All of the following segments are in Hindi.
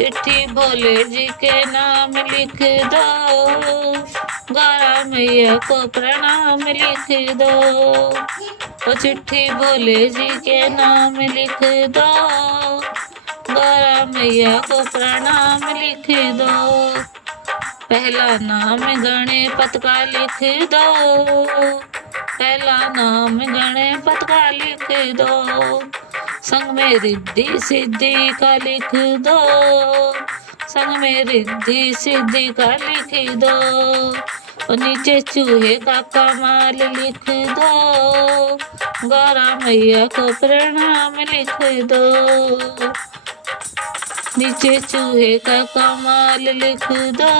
चिट्ठी भोले जी के नाम लिख दो, गौरा मैया को प्रणाम लिख दो। ओ चिट्ठी भोले जी के नाम लिख दो, गौरा मैया को प्रणाम लिख दो। पहला नाम गणपत का लिख दो, पहला नाम गणपत का लिख दो। संग में रिद्धि सिद्धि का लिख दो, संग में रिद्धि सिद्धि का लिख दो। और नीचे चूहे का कमाल लिख दो, गौरा मैया को प्रणाम लिख दो। नीचे चूहे का कमाल लिख दो,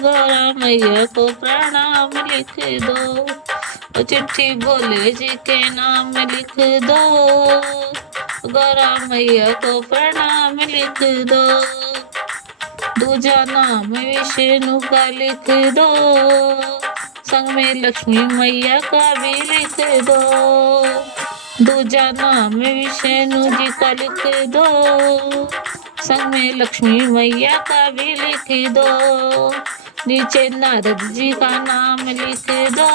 गौरा मैया को प्रणाम लिख दो। चिट्ठी भोले जी के नाम लिख दो, गौरा मैया को प्रणाम लिख दो। दूजा नाम विष्णु का लिख दो, संग में लक्ष्मी मैया का भी लिख दो। दूजा नाम विष्णु जी का लिख दो, संग में लक्ष्मी मैया का भी लिख दो। नीचे नारद जी का नाम लिख दो,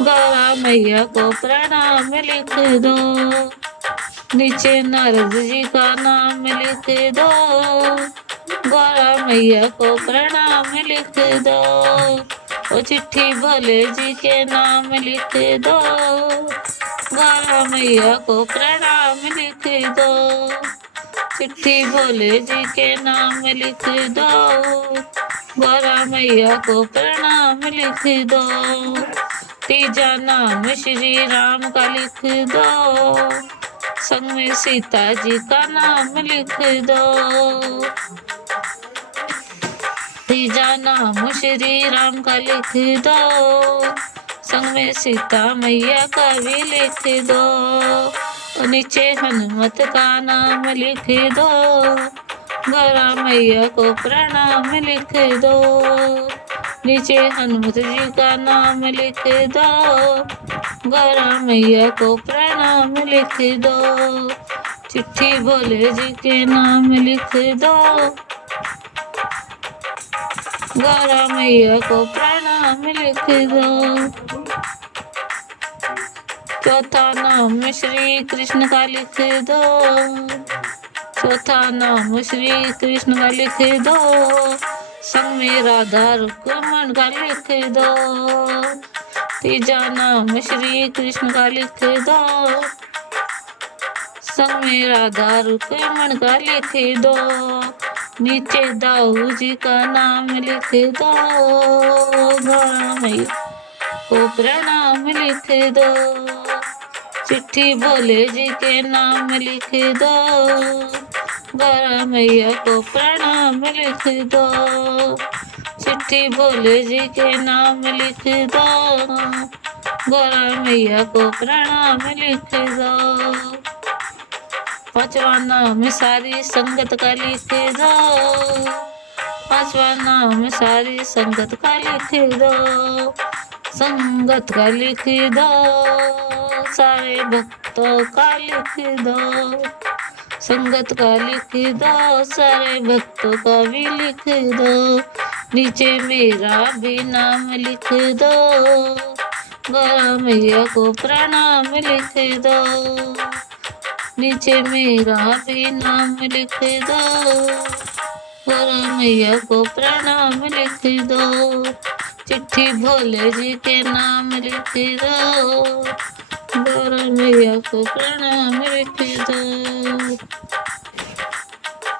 गौरा मैया को प्रणाम लिख दो। नीचे नारद जी का नाम लिख दो, गौरा मैया को प्रणाम लिख दो। ओ चिट्ठी भोले जी के नाम लिख दो, गौरा मैया को प्रणाम लिख दो। चिट्ठी भोले जी के नाम लिख दो, गौरा मैया को प्रणाम लिख दो। तीजा नाम श्री राम का लिख दो, संग में सीता जी का नाम लिख दो। तीजा नाम श्री राम का लिख दो, संग में सीता मैया का भी लिख दो। नीचे हनुमत का नाम लिख दो, गौरा मैया को प्रणाम लिख दो। नीचे हनुमत जी का नाम लिख दो, गौरा मैया को प्रणाम लिख दो। चिट्ठी भोले जी के नाम लिख दो, गौरा मैया को प्रणाम लिख दो। चौथा नाम श्री कृष्ण का लिख दो, चौथा नाम श्री कृष्ण का लिख दो, संग में राधा रुक्मण का लिख दो। तीजा नाम श्री कृष्ण का लिख दो, संग में राधा रुक्मण का लिख दो। नीचे दाऊ जी का नाम लिख दो, गौरा मैया को प्रणाम लिख दो। चिट्ठी भोले जी के नाम लिख दो, गौरा मैया को प्रणाम लिख दो। चिट्ठी भोले जी के नाम लिख दो, गौरा मैया को प्रणाम लिख दो। पांचवा नाम सारी संगत का लिख दो, पांचवा नाम सारी संगत का लिख दो। संगत का लिख दो, सारे भक्तों का लिख दो। संगत का लिख दो, सारे भक्तों का भी लिख दो। नीचे मेरा भी नाम लिख दो, गौरा मैया को प्रणाम लिख दो। नीचे मेरा भी नाम लिख दो, गौरा मैया को प्रणाम लिख दो। चिट्ठी भोले जी के नाम लिख दो, गौरा मैया को प्रणाम लिख दो।